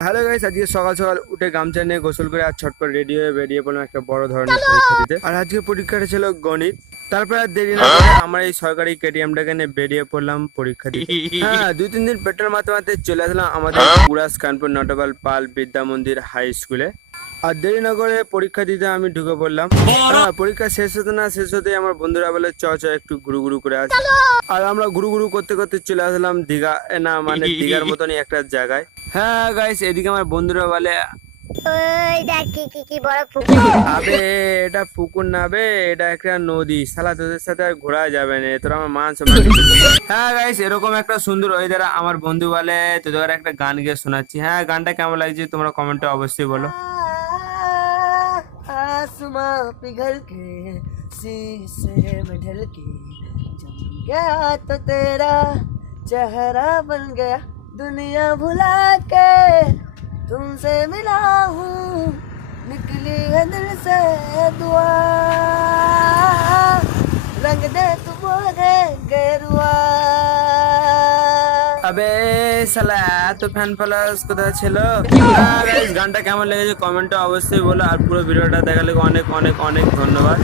Hello guys, আজকে সকাল সকাল উঠে গামছা নিয়ে গোসল করে আর ছটপট রেডি হয়ে বেরিয়ে পড়লাম একটা বড় ধরনের পরীক্ষা দিতে। আর আজকে পরীক্ষাটা ছিল গণিত। তারপর আর দেরি না করে আমার এই সরকারি কেটিএমটাকে নিয়ে বেরিয়ে পড়লাম পরীক্ষা দিতে। হ্যাঁ, 2-3 দিন পেট্রোল মারতে মারতে চলে আসলাম আমাদের পুরাস কানপুর নটবল পাল বিদ্যা মন্দির হাই স্কুলে। আর দেরি না করে পরীক্ষা দিতে আমি ঢুকে পড়লাম। হ্যাঁ, পরীক্ষা শেষ হতে না শেষ হতে আমার বন্ধুরা বলে চ চ একটু ঘুরু ঘুরু করে আসি। আর আমরা ঘুরু ঘুরু করতে করতে চলে আসলাম দীঘা, না মানে দীঘার মতনই একটা জায়গায়। হ্যাঁ গাইস, এদিকে আমার বন্ধুরা বলে ওই দেখ কি বড় পুকুর। আবে এটা পুকুর না বে, এটা একটা নদী, শালা তোদের সাথে আর ঘোরা যাবে না, তোর আমার মান সম্মান। হ্যাঁ গাইস, এরকম একটা সুন্দর ওয়েদারে আমার বন্ধু বলে তোদের একটা গান গিয়ে শোনাচ্ছি। হ্যাঁ, গানটা কেমন লাগছে তোমরা কমেন্টে অবশ্যই বলো। आसमां पिघल के शीशे में ढल के जम गया तो तेरा चेहरा बन गया दुनिया भुला के तुमसे मिला हूँ निकली है दिल से दुआ रंग दे तू मोरे गेरुआ। আবে শালা এত ফ্যান ফলোয়ার্স কোথায় ছিল? গাইস, গানটা কেমন লেগেছে কমেন্টে অবশ্যই বলো। আর পুরো ভিডিওটা দেখার লাগি অনেক অনেক অনেক ধন্যবাদ।